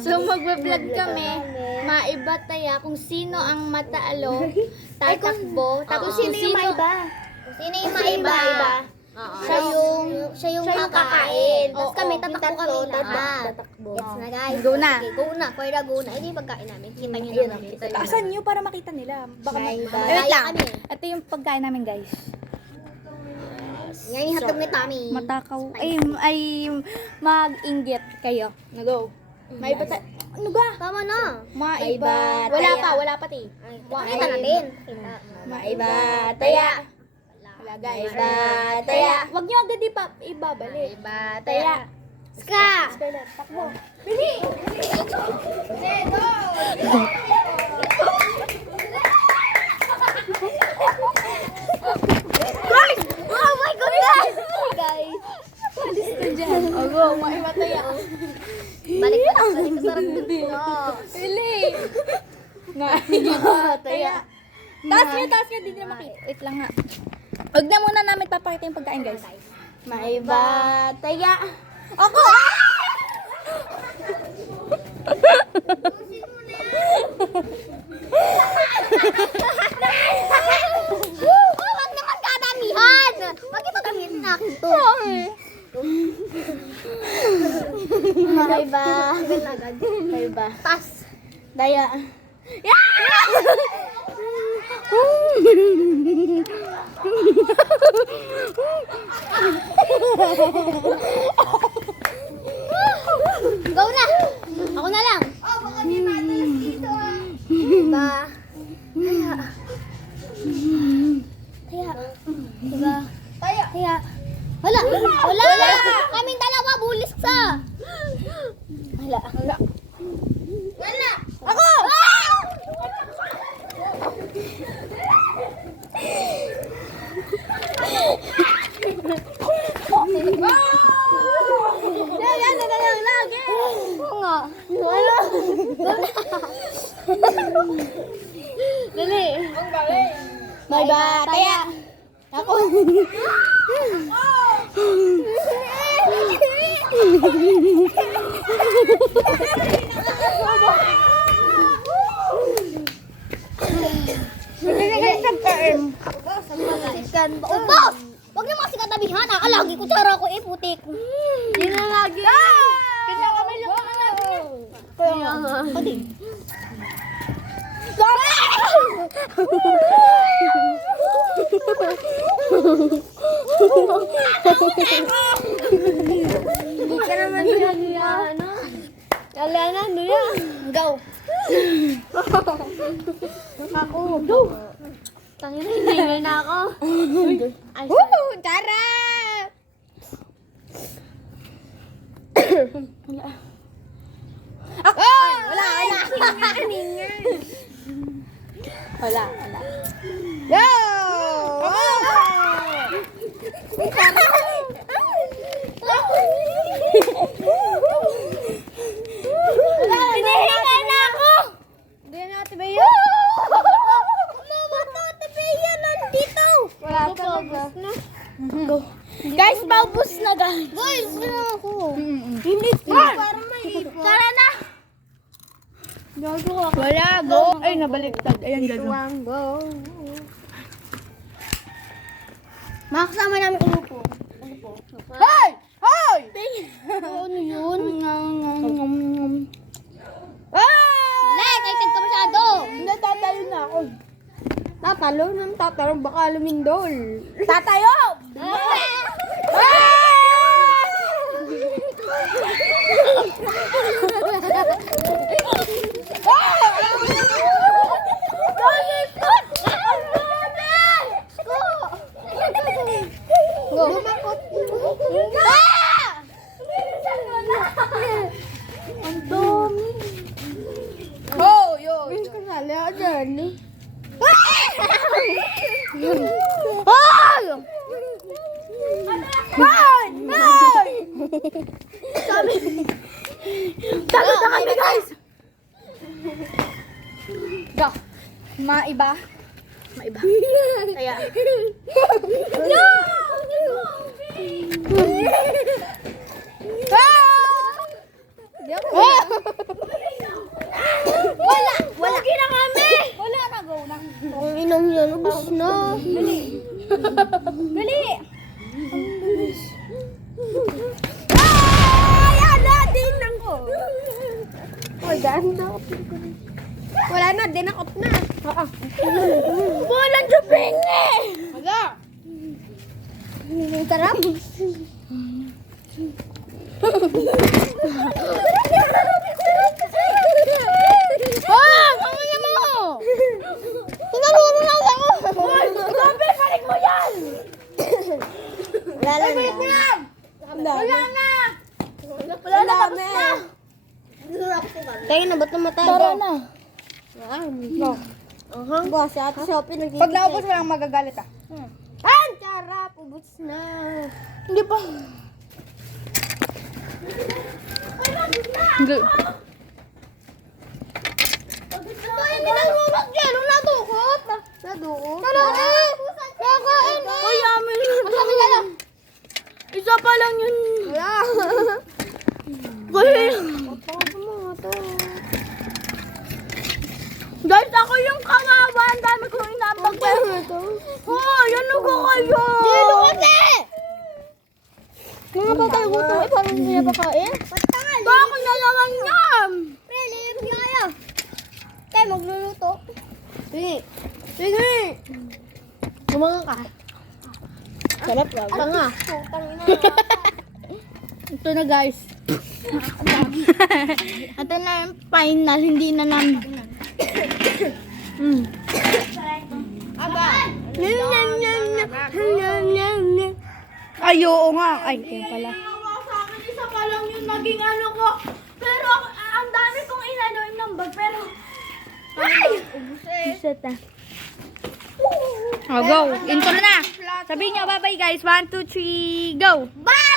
So magbablog kami, maiba taya kung sino ang mataalo, tatakbo, tapos Sino yung maiba? Sino yung maiba? Siya yung makakain. Tapos kami tatakbo kami lahat. Gets na guys. Go na. Okay, go na. For the go na. Ito yung pagkain namin. Kita nyo naman. Taasan nyo para makita nila. Baka Bye-bye. Wait lang. Kami. Ito yung pagkain namin, guys. Yan yung hatog ni Tommy. Matakaw. Ay mag-inggit kayo. Go. Maiba tayo. Ano ga? Tama na. Maiba. Wala pa ti. Pakita natin. Maiba. Taya. Wala guys. Maiba. Taya. Wag nyo agad ibabalik. Maiba Taya. Ska! Takbo. Oh my goodness! Guys. Go, maiba taya. Balik ka sa ragdun ko. Pili. Maiba. Taya. Taas nyo. Di nila makita. Wait lang nga. Huwag na muna namin papakita yung pagkain, guys. Maiba. Taya. Ako! Huwag naman kadamihan! Huwag ito gamitin akin to. Maiba. Maiba. Tas. Daya. Go na! Ako na lang. Oh, baka di matalas dito Diba? Taya. Diba? Taya. Wala! Kaming dalawa, bulis sa! Wala. Ako! Yan na lang lagi. Oo nga. Wala. Dali. Maiba. Taya. Ako. Ubos! Huwag naman kasi katabihan. Lagi ko tsara ko putik. Yun na lagi. Kanya kami lang Kaya nga. Pati. Hindi ka naman yan. Kala na, Nuya. Go. Ako. Go. Tangin na, hindi na ako. Woo! Tara! Ako! Wala. Wala. Go! Pinahinga na ako! Hindi na natin ba yun? Kumawag to, tabihan nandito! Wala talaga. Go. Guys, paubos na guys. Guys, wala ako. Hindi. Para maipon. Tara na! Wala. Go. Ay, nabaliktad. Ayan, gano'n. Go. Mga kasama namin umupo. Hoy! Hoy! Ano yun? Ah! Wala, excited ka masyado. Hindi, tatayo na ako. Tatalo, baka lumindol. Tatayo! Oh, yun. Kasali ako dyan. Takot na kami, guys! Go. Maiba. Kaya. Wala! Lugi na kami! Wala na, go na. Ang inang yan, ubus na. Gali! Ay! Ala! Dinang ko! Wala na, dinakot na. Walang juping eh! Aga! Sarap? Ang ano mo? Tinaluro lang ako! Sabi, balik mo yan! Wala na. Wala na! Wala na, tapos na. Tayo na, ba't namatay? Tara na. No. Ba, si Ate Sophie nagigit. Pag naubos mo lang magagalit ah. Ang sarap, ubos na. Hindi pa. Hindi. Ito yung ginagawa dyan, nung nadukot. Nadukot? Nakain! Nakain eh! Ay, amin. Masabi ka lang. Isa pa lang yun. Wala. Gali. Pagpapag mo nga to. Guys, ako yung kawawa. Ang dami kong inambag. Oh, yan ako kayo. Dinukot eh! Mga batay ko ito. Parang hindi na pakain. Patangal! Bako na naman yan. Pre, lilip niya kayo. Kaya magluluto. Sige. Sige. Kumanga ka. Sarap lang. Tanga. Putang ina. Ito na guys. Ito na yung final. Hindi na namin. Aba. Ay, oo nga. Ay, yun pala. Sa akin, isa pa lang yung naging ano ko. Pero ang dami kong inambag. Pero, Set na. Oh, go. Intro na. Sabihin nyo, bye-bye guys. 1, 2, 3, go. Bye!